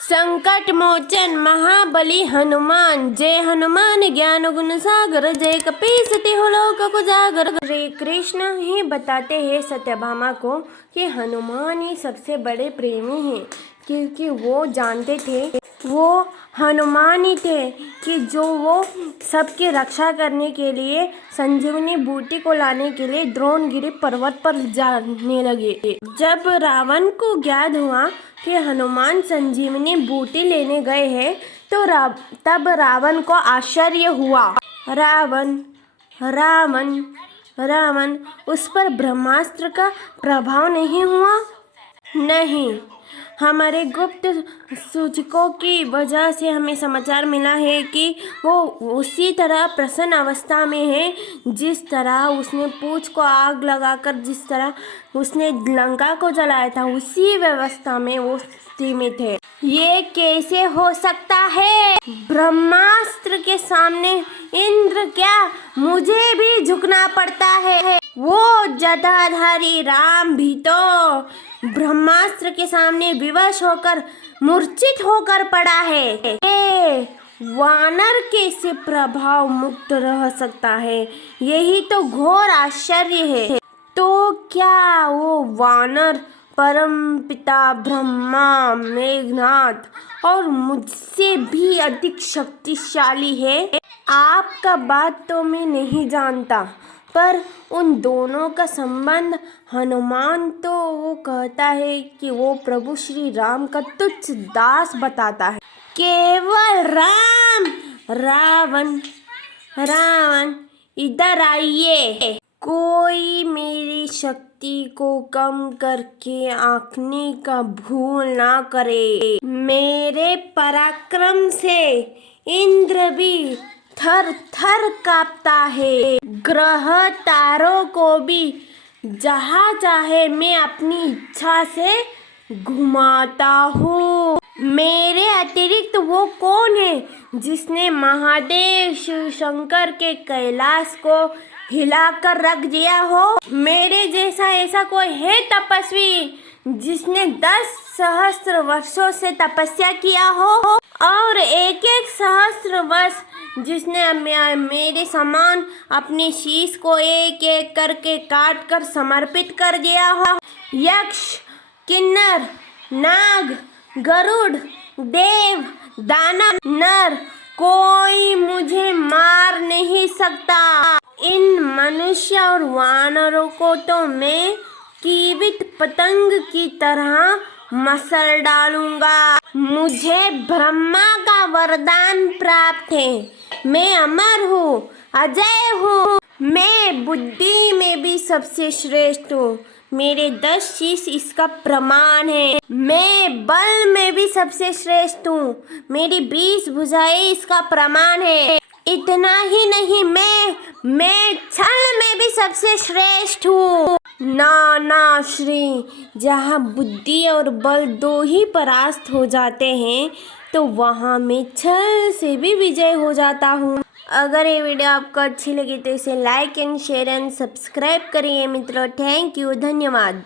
संकट मोचन महाबली हनुमान, जय हनुमान ज्ञान गुण सागर, जय कपीस तिहु लोक उजागर। श्री कृष्ण ही बताते हैं सत्यभामा को कि हनुमान ही सबसे बड़े प्रेमी हैं, क्योंकि वो जानते थे वो हनुमान ही थे कि जो वो सबकी रक्षा करने के लिए संजीवनी बूटी को लाने के लिए द्रोणगिरी पर्वत पर जाने लगे। जब रावण को ज्ञात हुआ कि हनुमान संजीवनी बूटी लेने गए हैं तो तब रावण को आश्चर्य हुआ। रावण उस पर ब्रह्मास्त्र का प्रभाव नहीं हुआ? नहीं, हमारे गुप्त सूचकों की वजह से हमें समाचार मिला है कि वो उसी तरह प्रसन्न अवस्था में है जिस तरह उसने पूंछ को आग लगाकर जिस तरह उसने लंका को जलाया था, उसी व्यवस्था में वो स्थिति में थे। ये कैसे हो सकता है? ब्रह्मास्त्र के सामने इंद्र क्या, मुझे भी झुकना पड़ता है। वो जटाधारी राम भी तो ब्रह्मास्त्र के सामने विवश होकर मूर्छित होकर पड़ा है। वानर कैसे प्रभाव मुक्त रह सकता है? यही तो घोर आश्चर्य है। तो क्या वो वानर परम पिता ब्रह्मा, मेघनाथ और मुझसे भी अधिक शक्तिशाली है? आपका बात तो मैं नहीं जानता, पर उन दोनों का संबंध हनुमान तो वो कहता है कि वो प्रभु श्री राम का तुच्छ दास बताता है। केवल राम। रावण इधर आइए। कोई मेरी शक्ति को कम करके आंकने का भूल ना करे। मेरे पराक्रम से इंद्र भी थर थर कांपता है। ग्रह तारों को भी जहाँ चाहे मैं अपनी इच्छा से घुमाता हूँ। मेरे अतिरिक्त वो कौन है जिसने महादेव शिव शंकर के कैलाश को हिलाकर रख दिया हो? मेरे जैसा ऐसा कोई है तपस्वी जिसने 10 सहस्त्र वर्षों से तपस्या किया हो और एक सहस्त्र वर्ष जिसने मेरे समान अपने शीश को एक एक करके काट कर समर्पित कर दिया हो? यक्ष, किन्नर, नाग, गरुड़, देव, दानव, नर, कोई मुझे मार नहीं सकता। इन मनुष्य और वानरों को तो मैं कीवित पतंग की तरह मसल डालूंगा। मुझे ब्रह्मा का वरदान प्राप्त है। मैं अमर हूँ, अजय हूँ। मैं बुद्धि में भी सबसे श्रेष्ठ हूँ। मेरे 10 शीश इसका प्रमाण है। मैं बल में भी सबसे श्रेष्ठ हूँ। मेरी 20 भुजाएं इसका प्रमाण है। इतना ही नहीं, मैं छल में भी सबसे श्रेष्ठ हूँ। ना श्री, जहाँ बुद्धि और बल दो ही परास्त हो जाते हैं तो वहाँ मैं छल से भी विजय हो जाता हूँ। अगर ये वीडियो आपको अच्छी लगी तो इसे like and share and subscribe करिए मित्रों। थैंक यू, धन्यवाद।